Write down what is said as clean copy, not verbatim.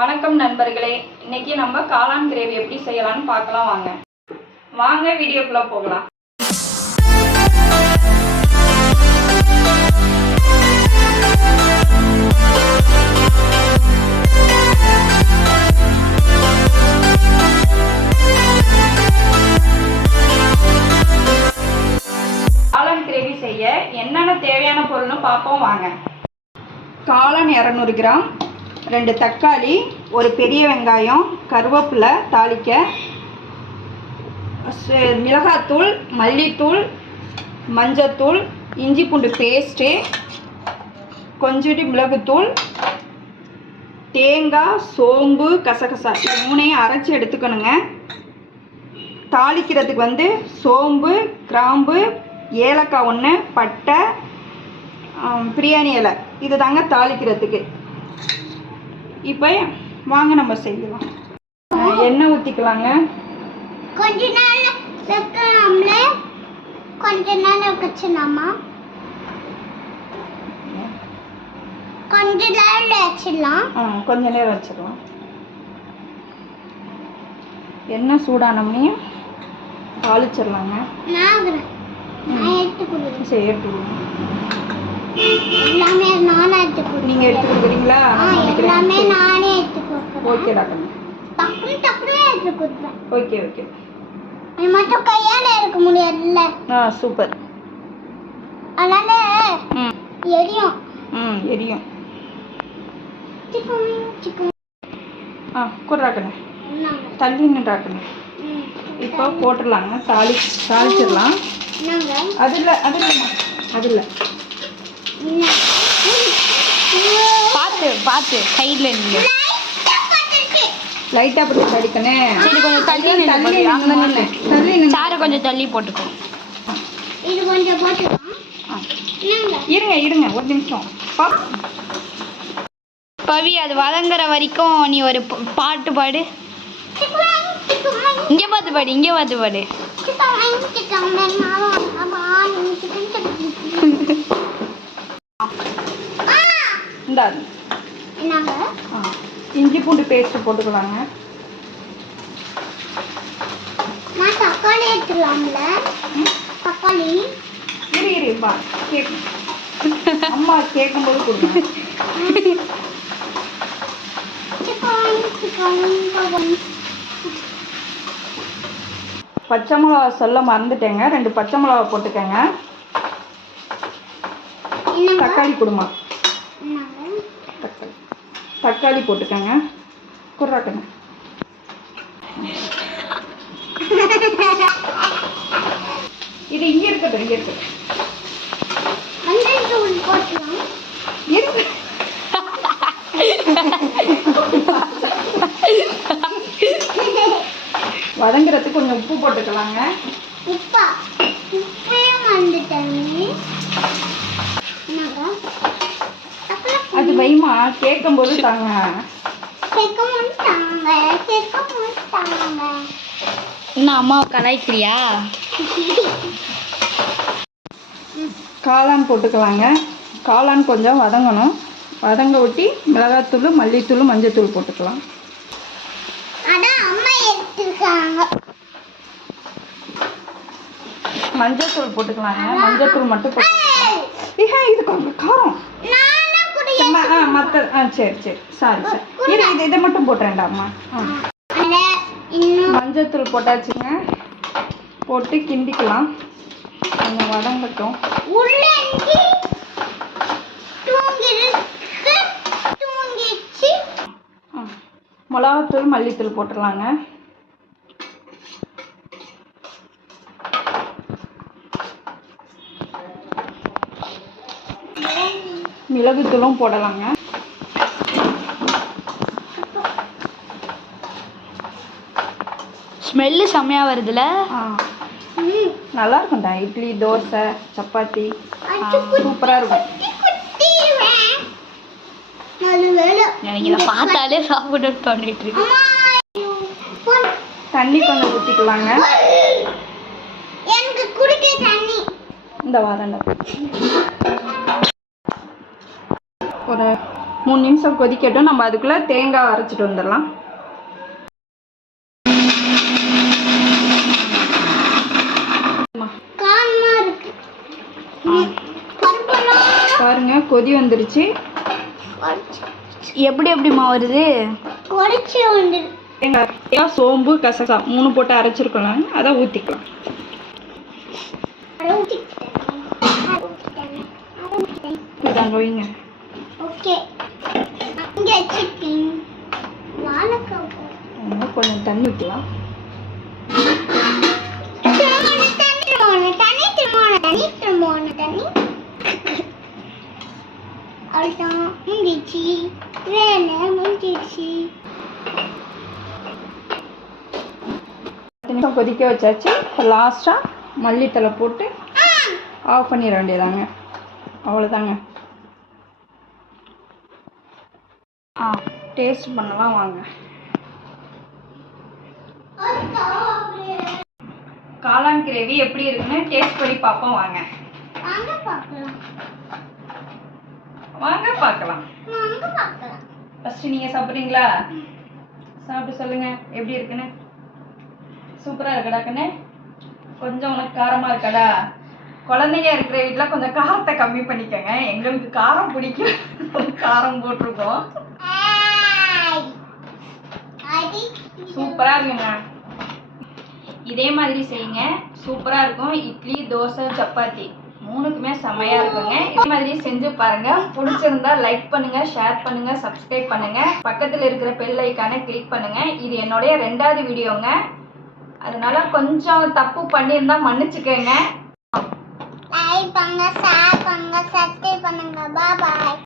வணக்கம் நண்பர்களே, இன்னைக்கு நம்ம காளான் கிரேவி எப்படி செய்யலாம்னு பார்க்கலாம். வாங்க வீடியோக்குள்ள போகலாம். காளான் கிரேவி செய்ய என்னென்ன தேவையான பொருள்னு பார்ப்போம் வாங்க. காளான் 200 கிராம், 2 தக்காளி, ஒரு பெரிய வெங்காயம், கருவேப்பிலை தாளிக்க, மிளகாத்தூள், மல்லித்தூள், மஞ்சத்தூள், இஞ்சி பூண்டு பேஸ்ட்டு, கொஞ்சோண்டு மிளகுத்தூள், தேங்காய், சோம்பு, கசகசா இது 3ஐயும் அரைச்சி எடுத்துக்கணுங்க. தாளிக்கிறதுக்கு சோம்பு, கிராம்பு, ஏலக்காய் 1, பட்டை, பிரியாணி இலை இது தாங்க தாளிக்கிறதுக்கு. இப்போ வாங்க நம்ம செய்யலாம். எண்ணெய் ஊற்றிக்கலாங்க. கொஞ்ச நாள் வைக்கலாம்ல, கொஞ்ச நாள் வச்சிடலாமா? கொஞ்ச நாள் வச்சிடலாம். கொஞ்ச நேரம் வச்சிடலாம். எண்ணெய் சூடானோம்னே தாளிச்சிடலாங்க. சரி, எடுத்துக்கோங்க. எல்லாமே நானே எடுத்துக்கோ. நீங்கள் எடுத்து கொடுக்குறீங்களா? எல்லாமே நானே எடுத்துக்கோ. Okay doctor. டக்குனு எடுத்து கொடுப்பேன். Okay okay. இது மட்டும் கையால எடுக்க முடியாதுல்ல. சூப்பர். அதனால எரியும். எரியும். சிக்கன் குறாக்கண்ணே தள்ளி நின்றாக்கண்ணே. இப்போ போட்டுடலாங்க. தாளிச்சிடலாம். அதில் பார்த்து கையில் நின்று லைட்டாக அப்படி தடிக்கணும். சரி, கொஞ்சம் தள்ளி சாரை கொஞ்சம் தள்ளி போட்டுக்கோ. இது கொஞ்சம் போட்டுக்கலாம். இருங்க ஒரு நிமிஷம். பவி, அது வதங்குற வரைக்கும் நீ ஒரு பாட்டு பாடு. இங்கே பார்த்து பாடு. இந்தாது இஞ்சி பூண்டு பேஸ்ட் போட்டுக்கலாங்க. நான் தக்காளி எடுத்துக்கலாம்ல. தக்காளி இருப்பா அம்மா கேட்கும்போது கொடுங்க. பச்சை மிளகா சொல்ல மறந்துட்டேங்க. 2 பச்சை மிளகா போட்டுக்கங்க. தக்காளி கொடுமா. தக்காளி போட்டுக்கங்க. குறாக்கங்க. இது இங்கே இருக்கட்டும். வதங்குறதுக்கு கொஞ்சம் உப்பு போட்டுக்கலாங்க. அது வைமா கேட்கும்போது தாங்க. இன்னும் அம்மாவை கலாய்க்கிறியா? காளான் போட்டுக்கலாங்க. காளான் கொஞ்சம் வதங்கணும். வதங்க ஊட்டி மிளகாத்தூள், மல்லித்தூள், மஞ்சத்தூள் போட்டுக்கலாம். மஞ்சத்தூள் போட்டுக்கலாங்க. மஞ்சத்தூள் மட்டும் போட்டுக்கலாம். இது கொஞ்சம் காரம். சரி சாரி. இதை மட்டும் போட்டுறேன்டாம்மா. மஞ்சத்தூள் போட்டாச்சுங்க. போட்டு கிண்டிக்கலாம். கொஞ்சம் வதங்கட்டும். மிளகாத்தூள், மல்லித்தூள் போட்டுடலாங்க. மிளகுத்தூளும் போடலாங்க. ஸ்மெல்லு செம்மையா வருதுல. நல்லா இருக்கும்டா. இட்லி, தோசை, சப்பாத்தி சூப்பராக இருக்கும். எனக்கு இதை பார்த்தாலே சாப்பிட்டு தோண்டிட்டு இருக்கு. தண்ணி கொஞ்சம் ஊற்றிக்கலாங்க. இந்த வாரண்ட ஒரு 3 நிமிஷம் கொதிக்கட்டும். நம்ம அதுக்குள்ளே தேங்காய் அரைச்சிட்டு வந்துடலாம். காரமா இருக்கு. பருப்பெல்லாம் பாருங்க கொதி வந்துருச்சு. எப்படிமா வருது? கொதிச்சு வந்து தேங்காய், சோம்பு, கசகசா 3 போட்டு அரைச்சிருக்கலாம். அதை ஊற்றிக்கலாம். இதாங்க வைங்க. ஓகே. இங்க வச்சிருக்கேன். வாழைக்காய் கொஞ்சம் தண்ணி ஊற்றலாம். அவ்வளோதான் முடிச்சு. வேலை முடிஞ்சிடுச்சு. 10 நிமிஷம் கொதிக்க வச்சாச்சு. லாஸ்ட்டாக மல்லித்தலை போட்டு ஆஃப் பண்ணிட வேண்டியதாங்க. அவ்வளோதாங்க. டேஸ்ட் பண்ணலாம் வாங்க. காளான் கிரேவி எப்படி இருக்குன்னு டேஸ்ட் பண்ணி பார்ப்போம் வாங்க. வாங்க பார்க்கலாம். வாங்க பார்க்கலாம். வாங்க பார்க்கலாம். ஃபஸ்ட்டு நீங்கள் சாப்பிட்றீங்களா? சாப்பிட்டு சொல்லுங்கள் எப்படி இருக்குன்னு. சூப்பராக இருக்கடா கண்ணு. கொஞ்சம் உனக்கு காரமாக இருக்கடா. குழந்தைங்க இருக்கிற வீட்டில் கொஞ்சம் காரத்தை கம்மி பண்ணிக்கோங்க. எங்களுக்கு காரம் பிடிக்கும். காரம் போட்டிருக்கோம். சூப்பராக இருக்குங்க. இதே மாதிரி செய்யுங்க. சூப்பராக இருக்கும். இட்லி, தோசை, சப்பாத்தி 3க்குமே செம்மையாக இருக்குங்க. இதே மாதிரி செஞ்சு பாருங்க. பிடிச்சிருந்தா லைக் பண்ணுங்க, ஷேர் பண்ணுங்க, சப்ஸ்கிரைப் பண்ணுங்க. பக்கத்தில் இருக்கிற பெல் ஐக்கானை கிளிக் பண்ணுங்க. இது என்னுடைய 2வது வீடியோங்க. அதனால கொஞ்சம் தப்பு பண்ணியிருந்தா மன்னிச்சுக்கோங்க. லைக் பண்ணுங்க, ஷேர் பண்ணுங்க, சப்ஸ்கிரைப் பண்ணுங்க. பாய்.